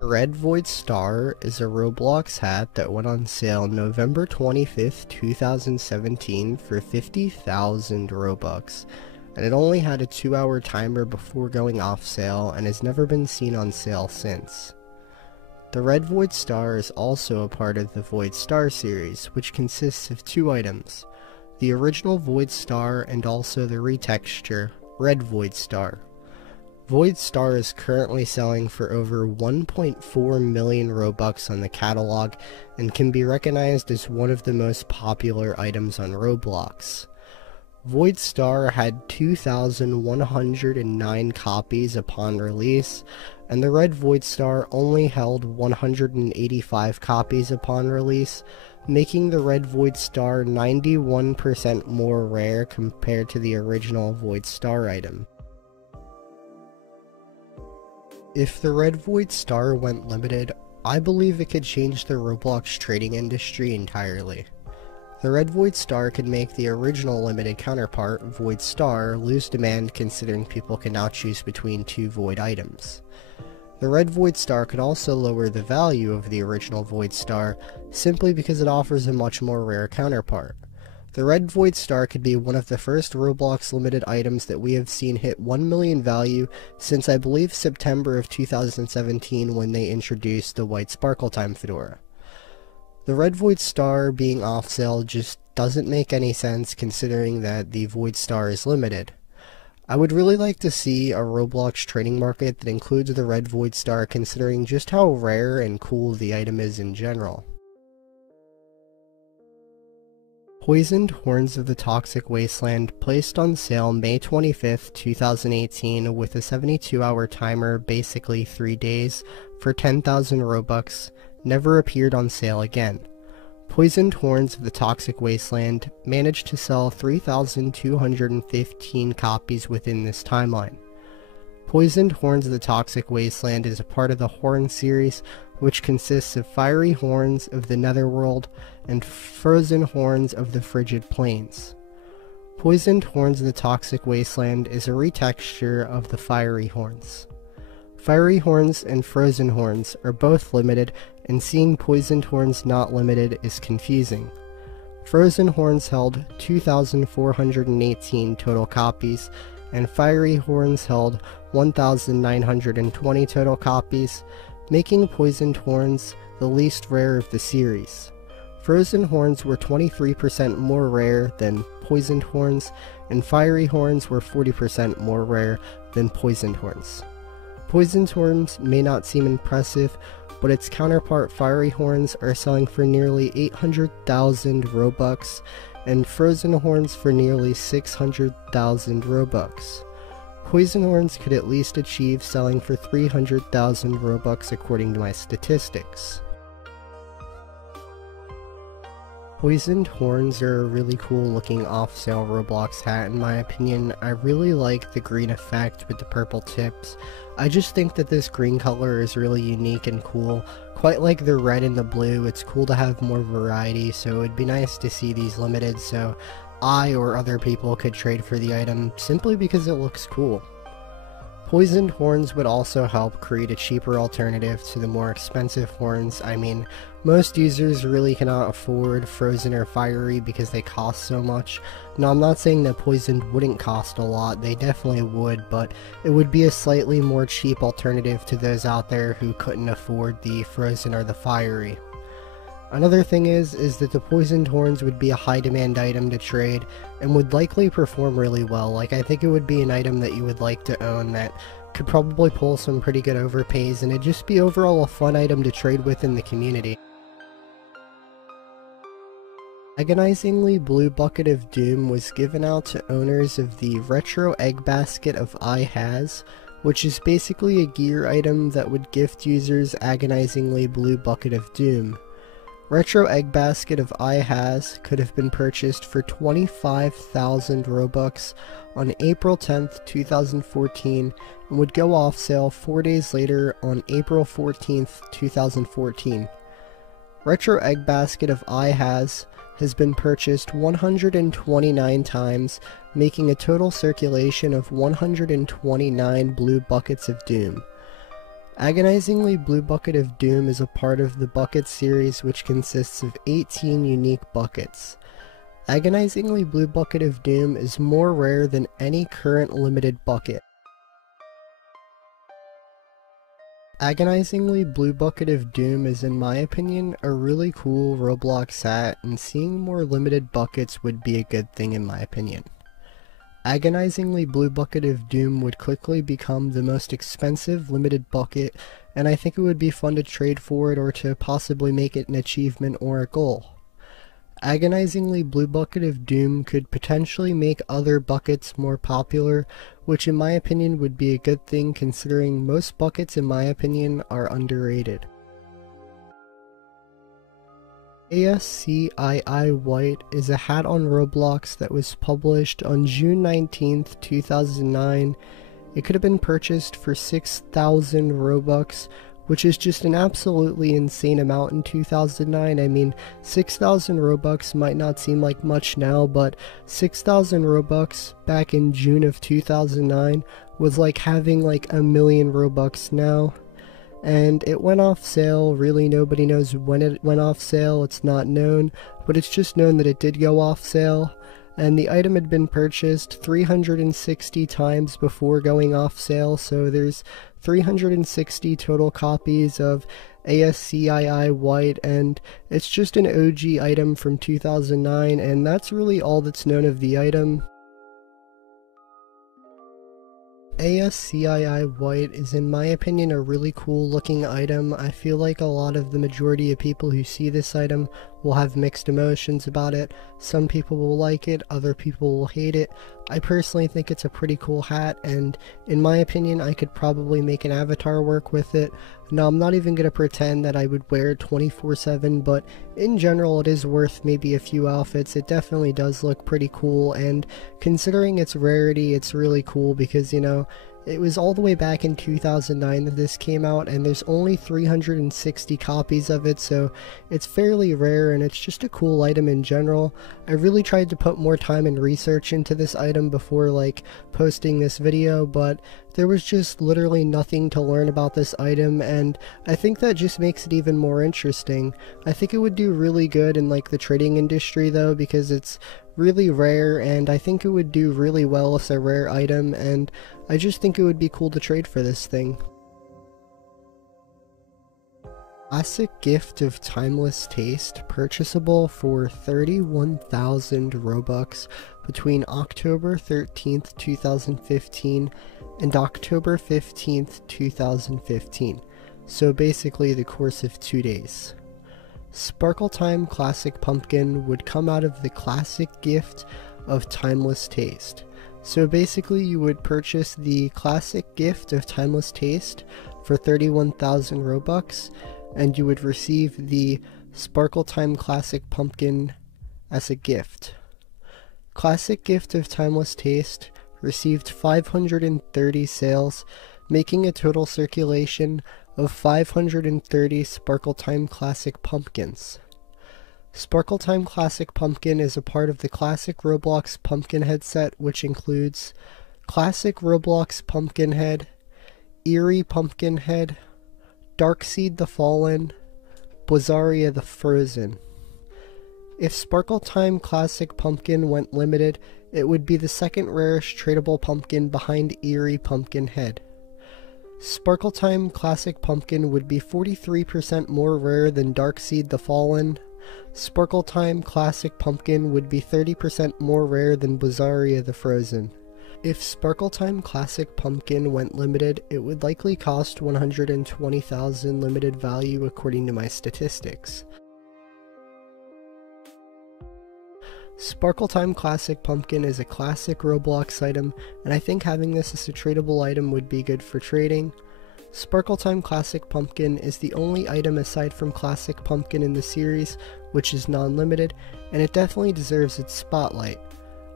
Red Void Star is a Roblox hat that went on sale November 25th, 2017 for 50,000 Robux, and it only had a 2-hour timer before going off sale and has never been seen on sale since. The Red Void Star is also a part of the Void Star series, which consists of 2 items, the original Void Star and also the retexture, Red Void Star. Void Star is currently selling for over 1.4 million Robux on the catalog and can be recognized as one of the most popular items on Roblox. Void Star had 2,109 copies upon release, and the Red Void Star only held 185 copies upon release, making the Red Void Star 91% more rare compared to the original Void Star item. If the Red Void Star went limited, I believe it could change the Roblox trading industry entirely. The Red Void Star could make the original limited counterpart, Void Star, lose demand considering people can now choose between 2 Void items. The Red Void Star could also lower the value of the original Void Star simply because it offers a much more rare counterpart. The Red Void Star could be one of the first Roblox limited items that we have seen hit 1 million value since I believe September of 2017 when they introduced the White Sparkle Time Fedora. The Red Void Star being off sale just doesn't make any sense considering that the Void Star is limited. I would really like to see a Roblox trading market that includes the Red Void Star considering just how rare and cool the item is in general. Poisoned Horns of the Toxic Wasteland placed on sale May 25th, 2018 with a 72-hour timer, basically 3 days, for 10,000 Robux, never appeared on sale again. Poisoned Horns of the Toxic Wasteland managed to sell 3,215 copies within this timeline. Poisoned Horns of the Toxic Wasteland is a part of the Horn series, which consists of Fiery Horns of the Netherworld and Frozen Horns of the Frigid Plains. Poisoned Horns of the Toxic Wasteland is a retexture of the Fiery Horns. Fiery Horns and Frozen Horns are both limited, and seeing Poisoned Horns not limited is confusing. Frozen Horns held 2,418 total copies, and Fiery Horns held 1,920 total copies, making Poisoned Horns the least rare of the series. Frozen Horns were 23% more rare than Poisoned Horns, and Fiery Horns were 40% more rare than Poisoned Horns. Poisoned Horns may not seem impressive, but its counterpart Fiery Horns are selling for nearly 800,000 Robux, and Frozen Horns for nearly 600,000 Robux. Poison Horns could at least achieve selling for 300,000 Robux according to my statistics. Poisoned Horns are a really cool looking off-sale Roblox hat in my opinion. I really like the green effect with the purple tips. I just think that this green color is really unique and cool. Quite like the red and the blue, it's cool to have more variety, so it'd be nice to see these limited so I or other people could trade for the item simply because it looks cool. Poisoned Horns would also help create a cheaper alternative to the more expensive horns. I mean, most users really cannot afford Frozen or Fiery because they cost so much. Now, I'm not saying that Poisoned wouldn't cost a lot, they definitely would, but it would be a slightly more cheap alternative to those out there who couldn't afford the Frozen or the Fiery. Another thing is that the Poisoned Horns would be a high demand item to trade and would likely perform really well. Like, I think it would be an item that you would like to own that could probably pull some pretty good overpays, and it'd just be overall a fun item to trade with in the community. Agonizingly Blue Bucket of Doom was given out to owners of the Retro Egg Basket of iHas, which is basically a gear item that would gift users Agonizingly Blue Bucket of Doom. Retro Egg Basket of iHas could have been purchased for 25,000 Robux on April 10th, 2014 and would go off sale 4 days later on April 14th, 2014. Retro Egg Basket of iHas has been purchased 129 times, making a total circulation of 129 Blue Buckets of Doom. Agonizingly Blue Bucket of Doom is a part of the Bucket series, which consists of 18 unique buckets. Agonizingly Blue Bucket of Doom is more rare than any current limited bucket. Agonizingly Blue Bucket of Doom is, in my opinion, a really cool Roblox hat, and seeing more limited buckets would be a good thing in my opinion. Agonizingly Blue Bucket of Doom would quickly become the most expensive limited bucket, and I think it would be fun to trade for it or to possibly make it an achievement or a goal. Agonizingly Blue Bucket of Doom could potentially make other buckets more popular, which in my opinion would be a good thing considering most buckets in my opinion are underrated. ASCII White is a hat on Roblox that was published on June 19th, 2009. It could have been purchased for 6,000 Robux, which is just an absolutely insane amount in 2009. I mean, 6,000 Robux might not seem like much now, but 6,000 Robux back in June of 2009 was like having like a million Robux now. And it went off sale. Really nobody knows when it went off sale. It's not known, but it's just known that it did go off sale. And the item had been purchased 360 times before going off sale, so there's 360 total copies of ASCII White, and it's just an OG item from 2009, and that's really all that's known of the item. ASCII White is, in my opinion, a really cool looking item. I feel like a lot of the majority of people who see this item will have mixed emotions about it. Some people will like it, other people will hate it. I personally think it's a pretty cool hat, and in my opinion I could probably make an avatar work with it. Now, I'm not even going to pretend that I would wear it 24/7, but in general it is worth maybe a few outfits. It definitely does look pretty cool, and considering its rarity, it's really cool because, you know, it was all the way back in 2009 that this came out, and there's only 360 copies of it, so it's fairly rare, and it's just a cool item in general. I really tried to put more time and research into this item before, like, posting this video, but there was just literally nothing to learn about this item, and I think that just makes it even more interesting. I think it would do really good in, like, the trading industry, though, because it's really rare, and I think it would do really well as a rare item, and I just think it would be cool to trade for this thing. Classic Gift of Timeless Taste, purchasable for 31,000 Robux between October 13th, 2015 and October 15th, 2015. So basically the course of 2 days. Sparkle Time Classic Pumpkin would come out of the Classic Gift of Timeless Taste. So basically you would purchase the Classic Gift of Timeless Taste for 31,000 Robux, and you would receive the Sparkle Time Classic Pumpkin as a gift. Classic Gift of Timeless Taste received 530 sales, making a total circulation of 530 Sparkle Time Classic Pumpkins. Sparkle Time Classic Pumpkin is a part of the Classic Roblox Pumpkin Head set, which includes Classic Roblox Pumpkin Head, Eerie Pumpkin Head, Darkseed the Fallen, Blizzaria the Frozen. If Sparkle Time Classic Pumpkin went limited, it would be the second rarest tradable pumpkin behind Eerie Pumpkin Head. Sparkle Time Classic Pumpkin would be 43% more rare than Darkseed the Fallen. Sparkle Time Classic Pumpkin would be 30% more rare than Blizzaria the Frozen. If Sparkle Time Classic Pumpkin went limited, it would likely cost 120,000 limited value according to my statistics. Sparkle Time Classic Pumpkin is a classic Roblox item, and I think having this as a tradable item would be good for trading. Sparkle Time Classic Pumpkin is the only item aside from Classic Pumpkin in the series which is non-limited, and it definitely deserves its spotlight.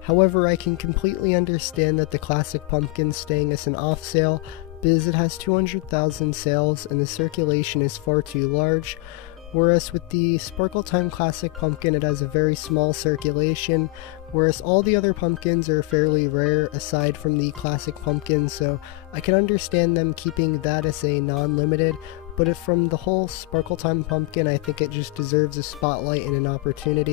However, I can completely understand that the Classic Pumpkin staying as an off sale, because it has 200,000 sales and the circulation is far too large, whereas with the Sparkle Time Classic Pumpkin it has a very small circulation, whereas all the other pumpkins are fairly rare aside from the Classic Pumpkin, so I can understand them keeping that as a non-limited, but from the whole Sparkle Time Pumpkin I think it just deserves a spotlight and an opportunity.